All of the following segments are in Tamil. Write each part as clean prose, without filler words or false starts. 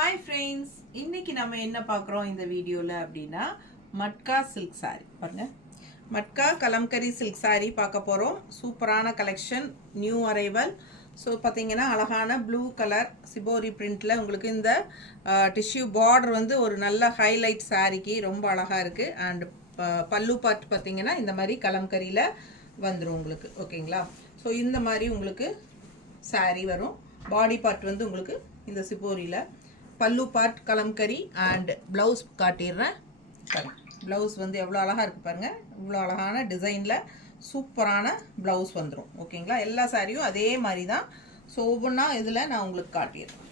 Hi friends, இன்னைக்கு நம்ம என்ன பார்க்குறோம் இந்த வீடியோல அப்படின்னா மட்கா சில்க் saree பாருங்க. மட்கா கலம்கரி சில்க் saree பார்க்க போறோம். சூப்பரான கலெக்ஷன், நியூ அரைவல். ஸோ பார்த்தீங்கன்னா அழகான ப்ளூ கலர் சிபோரி பிரிண்ட்ல உங்களுக்கு இந்த டிஷ்யூ பார்டர் வந்து ஒரு நல்ல ஹைலைட் சாரிக்கு ரொம்ப அழகா இருக்கு. அண்ட் பல்லு பார்ட் பார்த்தீங்கன்னா இந்த மாதிரி கலம்கரியில் வந்துடும் உங்களுக்கு. ஓகேங்களா? ஸோ இந்த மாதிரி உங்களுக்கு saree வரும். பாடி பார்ட் வந்து உங்களுக்கு இந்த சிபோரியில், பல்லு பார்ட் கலம்கரி அண்ட் ப்ளவுஸ் காட்டிடுறேன். ப்ளவுஸ் வந்து எவ்வளோ அழகாக இருக்குது பாருங்கள். இவ்வளோ அழகான டிசைனில் சூப்பரான ப்ளவுஸ் வந்துடும். ஓகேங்களா? எல்லா சாரியும் அதே மாதிரி தான். ஸோ ஒவ்வொன்றா இதில் நான் உங்களுக்கு காட்டிடுறேன்.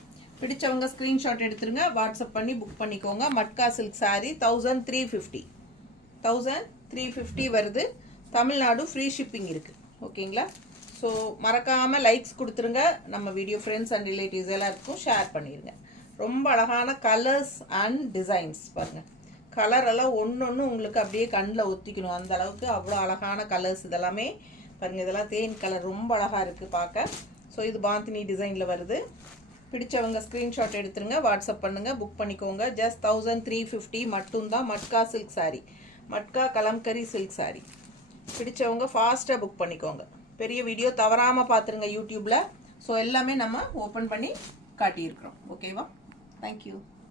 பிடிச்சவங்க ஸ்க்ரீன்ஷாட் எடுத்துருங்க, வாட்ஸ்அப் பண்ணி புக் பண்ணிக்கோங்க. மட்கா சில்க் சாரீ 1350 வருது. தமிழ்நாடு ஃப்ரீ ஷிப்பிங் இருக்குது. ஓகேங்களா? ஸோ மறக்காமல் லைக்ஸ் கொடுத்துருங்க. நம்ம வீடியோ ஃப்ரெண்ட்ஸ் அண்ட் ரிலேட்டிவ்ஸ் எல்லாத்துக்கும் ஷேர் பண்ணிடுங்க. ரொம்ப அழகான கலர்ஸ் அண்ட் டிசைன்ஸ் பாருங்கள். கலர் எல்லாம் ஒன்று உங்களுக்கு அப்படியே கண்ணில் ஒத்திக்கணும், அந்த அளவுக்கு அவ்வளோ அழகான கலர்ஸ் இதெல்லாமே பாருங்கள். இதெல்லாம் தேன் கலர் ரொம்ப அழகாக இருக்குது பார்க்க. ஸோ இது பாந்தினி டிசைனில் வருது. பிடிச்சவங்க ஸ்க்ரீன்ஷாட் எடுத்துருங்க, வாட்ஸ்அப் பண்ணுங்கள், புக் பண்ணிக்கோங்க. ஜஸ்ட் 1350 மட்டும்தான் மட்கா சில்க் சாரீ, மட்கா கலம்கரி சில்க் சாரீ. பிடிச்சவங்க ஃபாஸ்ட்டாக புக் பண்ணிக்கோங்க. பெரிய வீடியோ தவறாமல் பார்த்துருங்க யூடியூப்பில். ஸோ எல்லாமே நம்ம ஓப்பன் பண்ணி காட்டியிருக்கிறோம். ஓகேவா? தேங்க்யூ.